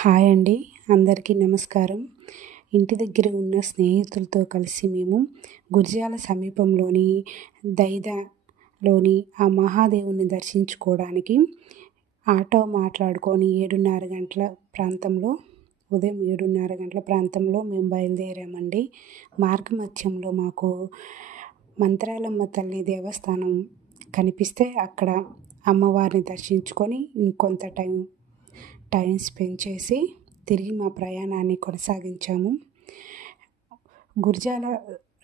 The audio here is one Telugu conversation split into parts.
హాయ్ అండి, అందరికీ నమస్కారం. ఇంటి దగ్గర ఉన్న స్నేహితులతో కలిసి మేము గురిజాల సమీపంలోని దైదాలోని ఆ మహాదేవుని దర్శించుకోవడానికి ఆటో మాట్లాడుకొని ఉదయం 7:30 గంటల ప్రాంతంలో మేము బయలుదేరామండి. మార్గమధ్యంలో మాకు మంత్రాలమ్మ తల్లి దేవస్థానం కనిపిస్తే అక్కడ అమ్మవారిని దర్శించుకొని ఇంకొంత టైం స్పెండ్ చేసి తిరిగి మా ప్రయాణాన్ని కొనసాగించాము. గురిజాల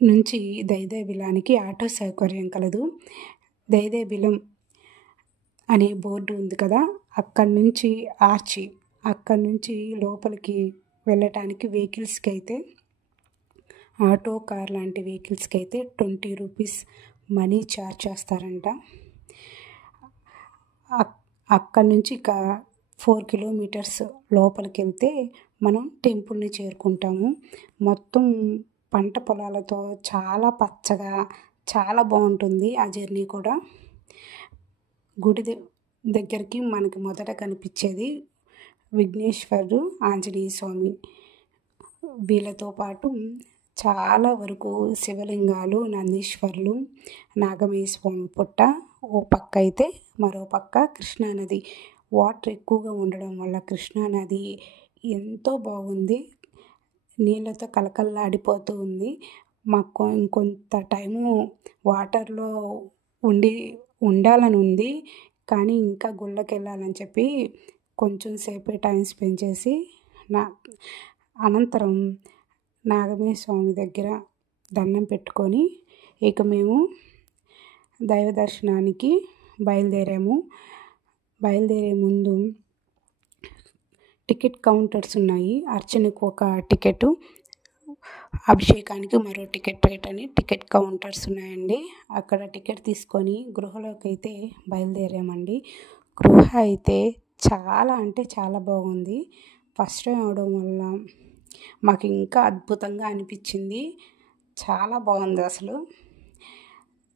నుంచి దైదేబిలానికి ఆటో సౌకర్యం కలదు. దైదేబిలం అనే బోర్డు ఉంది కదా, అక్కడి నుంచి లోపలికి వెళ్ళటానికి వెహికల్స్కి అయితే ఆటో కార్ లాంటి వెహికల్స్కి అయితే 20 రూపీస్ మనీ ఛార్జ్ చేస్తారంట. అక్కడి నుంచి 4 కిలోమీటర్స్ లోపలికి వెళ్తే మనం టెంపుల్ని చేరుకుంటాము. మొత్తం పంట పొలాలతో చాలా పచ్చగా చాలా బాగుంటుంది ఆ జర్నీ కూడా. గుడి దగ్గరికి మనకి మొదట కనిపించేది విఘ్నేశ్వరుడు, ఆంజనేయ స్వామి, వీళ్ళతో పాటు చాలా వరకు శివలింగాలు, నందీశ్వరులు, నాగమయ్య స్వామి పుట్ట ఓ పక్క అయితే మరో పక్క కృష్ణానది. వాటర్ ఎక్కువగా ఉండడం వల్ల కృష్ణానది ఎంతో బాగుంది, నీళ్ళతో కలకల్లాడిపోతూ ఉంది. మాకు ఇంకొంత టైము వాటర్లో ఉండాలని ఉంది, కానీ ఇంకా గుళ్ళకి వెళ్ళాలని చెప్పి కొంచెం సేపే టైం స్పెండ్ చేసి అనంతరం నాగమయ్య స్వామి దగ్గర దండం పెట్టుకొని ఇక మేము దైవ దర్శనానికి బయలుదేరాము. బయలుదేరే ముందు టికెట్ కౌంటర్స్ ఉన్నాయి. అర్చనకు ఒక టికెట్, అభిషేకానికి మరో టికెట్ అని టికెట్ కౌంటర్స్ ఉన్నాయండి. అక్కడ టికెట్ తీసుకొని గృహలోకి అయితే బయలుదేరామండి. గృహ అయితే చాలా అంటే చాలా బాగుంది. ఫస్ట్ టైం అవడం వల్ల మాకు ఇంకా అద్భుతంగా అనిపించింది. చాలా బాగుంది అసలు.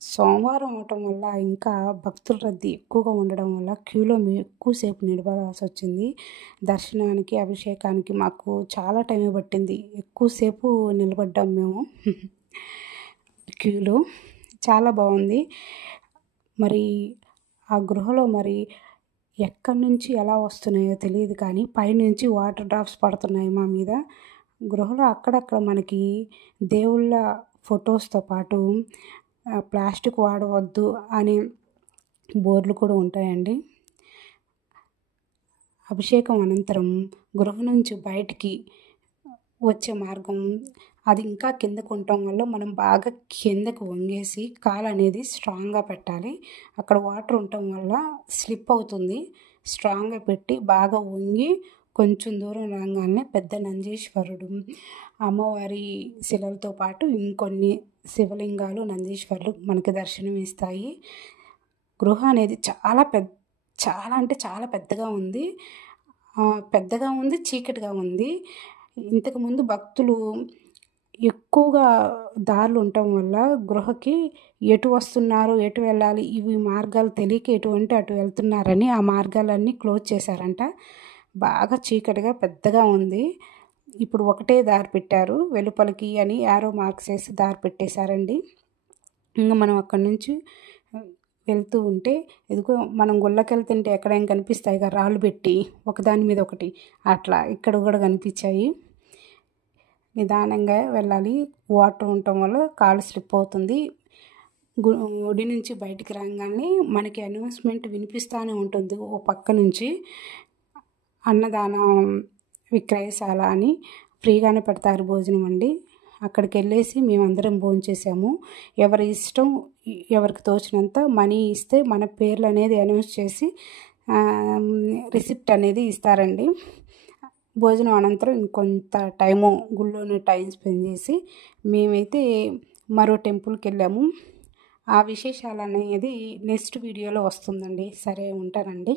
సోమవారం అవటం వల్ల ఇంకా భక్తుల రద్దీ ఎక్కువగా ఉండడం వల్ల క్యూలో మేము ఎక్కువసేపు నిలబడాల్సి వచ్చింది. దర్శనానికి, అభిషేకానికి మాకు చాలా టైం పట్టింది. ఎక్కువసేపు నిలబడ్డాం మేము క్యూలో. చాలా బాగుంది. మరి ఆ గృహలో ఎక్కడి నుంచి ఎలా వస్తున్నాయో తెలియదు, కానీ పైనుంచి వాటర్ డ్రాప్స్ పడుతున్నాయి మా మీద. గృహలో అక్కడక్కడ మనకి దేవుళ్ళ ఫొటోస్తో పాటు ప్లాస్టిక్ వాడవద్దు అనే బోర్డులు కూడా ఉంటాయండి. అభిషేకం అనంతరం గృహ నుంచి బయటికి వచ్చే మార్గం అది ఇంకా కిందకు ఉండటం వల్ల మనం బాగా కిందకు వంగేసి కాలు అనేది స్ట్రాంగ్గా పెట్టాలి. అక్కడ వాటర్ ఉండటం వల్ల స్లిప్ అవుతుంది. స్ట్రాంగ్గా పెట్టి బాగా వంగి కొంచెం దూరం రాగానే పెద్ద నందీశ్వరుడు, అమ్మవారి శిలలతో పాటు ఇంకొన్ని శివలింగాలు, నందీశ్వరులు మనకి దర్శనం ఇస్తాయి. గృహ అనేది చాలా అంటే చాలా పెద్దగా ఉంది, చీకటిగా ఉంది. ఇంతకుముందు భక్తులు ఎక్కువగా దారులు ఉండటం వల్ల గృహకి ఎటు వస్తున్నారు, ఎటు వెళ్ళాలి, ఇవి మార్గాలు తెలియక ఎటువంటి అటు వెళ్తున్నారని ఆ మార్గాలన్నీ క్లోజ్ చేశారంట. బాగా చీకటిగా పెద్దగా ఉంది. ఇప్పుడు ఒకటే దారి పెట్టారు, వెలుపలికి అని యారో మార్క్స్ వేసి దారి పెట్టేశారండి. ఇంకా మనం అక్కడి నుంచి వెళ్తూ ఉంటే ఇదిగో మనం గుళ్ళకి వెళ్తుంటే ఎక్కడైనా కనిపిస్తాయి కదా రాళ్ళు పెట్టి ఒకదాని మీద ఒకటి, అట్లా ఇక్కడ కూడా కనిపించాయి. నిదానంగా వెళ్ళాలి, వాటర్ ఉండటం వల్ల కాలు స్లిప్ అవుతుంది. గుడి నుంచి బయటికి రాగానే మనకి అనౌన్స్మెంట్ వినిపిస్తూనే ఉంటుంది. ఓ పక్క నుంచి అన్నదానం విక్రయశాల అని ఫ్రీగానే పెడతారు భోజనం అండి. అక్కడికి వెళ్ళేసి మేమందరం భోంచేసాము. ఎవరి ఇష్టం, ఎవరికి తోచినంత మనీ ఇస్తే మన పేర్లు అనేది అనౌన్స్ చేసి రిసిప్ట్ అనేది ఇస్తారండి. భోజనం అనంతరం ఇంకొంత టైము గుళ్ళోనే టైం స్పెండ్ చేసి మేమైతే మరో టెంపుల్కి వెళ్ళాము. ఆ విశేషాలు అనేది నెక్స్ట్ వీడియోలో వస్తుందండి. సరే, ఉంటానండి.